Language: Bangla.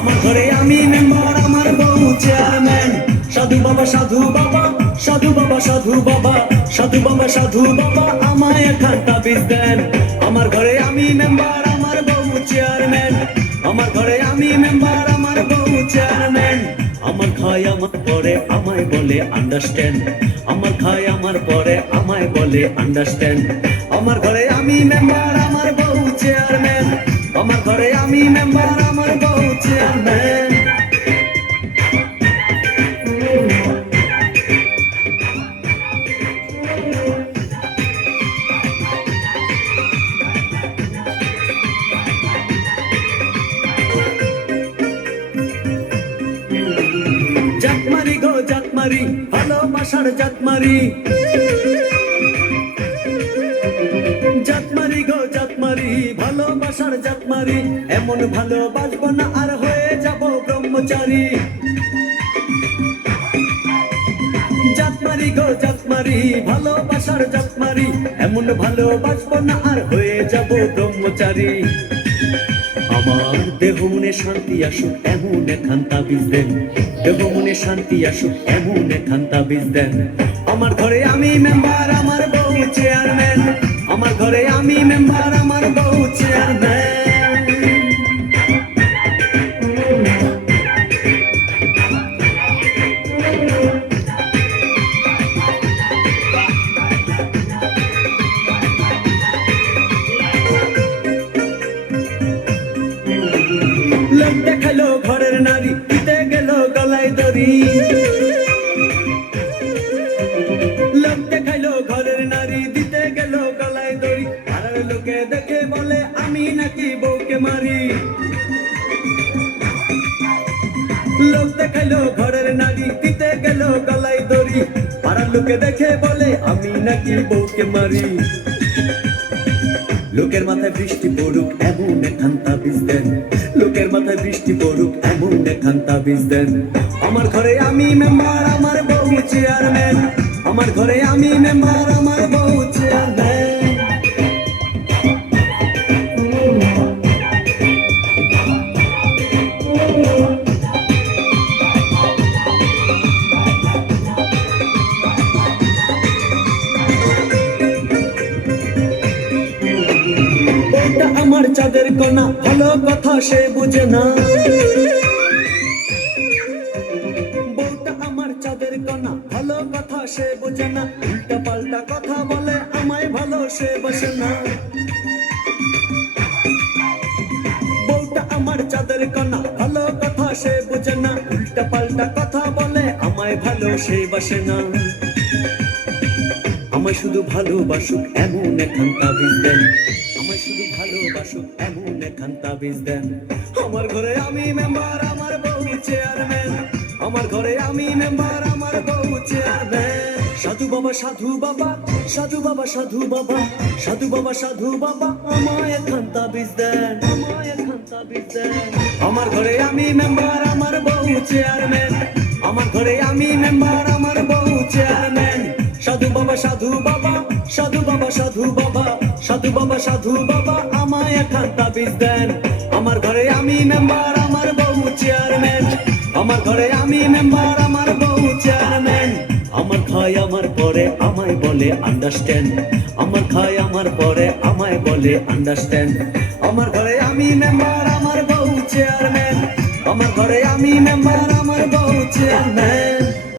আমার ঘরে আমি মেম্বার, আমার বউ চেয়ারম্যান। সাধু বাবা সাধু বাবা, সাধু বাবা সাধু বাবা, সাধু বাবা সাধু বাবা আমায় একখান তাবিজ দেন। আমার ঘরে আমি মেম্বার, আমার বউ চেয়ারম্যান। আমার ঘরে আমি মেম্বার, আমার বউ চেয়ারম্যান। আমার খায় আমার পরে আমায় বলে আন্ডারস্ট্যান্ড। আমার খায় আমার পরে আমায় বলে আন্ডারস্ট্যান্ড। আমার ঘরে আমি মেম্বার, আমার বউ চেয়ারম্যান। আমার ঘরে আমি মেম্বার, আমার বউ চেয়ারম্যান। জাতমারি গো জাতমারি, ভালোবাসার জাতমারি। জাতমারি গো জাতমারি, ভালোবাসার জাতমারি। এমন ভালোবাসবো না আর হয়ে যাব ব্রহ্মচারী। জাতমারি গো জাতমারি, ভালোবাসার জাতমারি। এমন ভালোবাসবো না আর হয়ে যাব ব্রহ্মচারী। আমার দেহ মনে শান্তি আসুক এমন একখান তাবিজ দেন। দেহ মনে শান্তি আসুক এমন একখান তাবিজ দেন। আমার ঘরে আমি মেম্বার, আমার বউ চেয়ারম্যান। আমার ঘরে আমি মেম্বার, আমার বউ চেয়ারম্যান। লোক দেখালো ঘরের নারী, দিতে গেল গলায় দড়ি। লোক দেখাইলো ঘরের নারী, দিতে গেল গলায় দড়ি। পাড়ার লোকে দেখে বলে আমি নাকি বউকে মারি। লোক দেখাইলো ঘরের নারী, দিতে গেল গলায় দড়ি। পাড়ার লোকে দেখে বলে আমি নাকি বউকে মারি। লোকের মাথায় বৃষ্টি পড়ুক এমন একখান তাবিজ দেন। লোকের মাথায় বৃষ্টি পড়ুক এমন একখান তাবিজ দেন। আমার ঘরে আমি মেম্বার, আমার বউ চেয়ারম্যান। আমার ঘরে আমি মেম্বার, আমার বউ চেয়ারম্যান। বউটা আমার চাঁদের কণা, ভালো কথা সে বুঝে না। বউটা আমার চাঁদের কণা, ভালো কথা সে বুঝে না। উল্টা পাল্টা কথা বলে আমায় ভালো সে বসে না। বউটা আমার চাঁদের কণা, ভালো কথা সে বুঝে না। উল্টা পাল্টা কথা বলে আমায় ভালো সে বসে না। আমায় শুধু ভালোবাসুক এমন একখান তাবিজ দেন। আমায় শুধু ভালোবাসুক এমন একখান তাবিজ দেন। আমার ঘরে আমি মেম্বার, আমার বউ চেয়ারম্যান। আমার ঘরে আমি মেম্বার, আমার বউ চেয়ারম্যান। সাধু বাবা সাধু বাবা, সাধু বাবা সাধু বাবা, সাধু বাবা সাধু বাবা আমায় একখান তাবিজ দেন। আমায় একখান তাবিজ দেন। আমার ঘরে আমি মেম্বার, আমার বউ চেয়ারম্যান। আমার ঘরে আমি মেম্বার, আমার বউ চেয়ারম্যান। সাধু বাবা সাধু বাবা, সাধু বাবা সাধু বাবা, সাধু বাবা সাধু বাবা আমায় একখান তাবিজ দেন। আমার ঘরে আমি মেম্বার, আমার বউ চেয়ারম্যান। আমার ঘরে আমি মেম্বার, আমার বউ চেয়ারম্যান। আমার খায় আমার পরে আমায় বলে আন্ডারস্ট্যান্ড। আমার খায় আমার পরে আমায় বলে আন্ডারস্ট্যান্ড। আমার ঘরে আমি মেম্বার, আমার বউ চেয়ারম্যান। আমার ঘরে আমি মেম্বার, আমার বউ চেয়ারম্যান।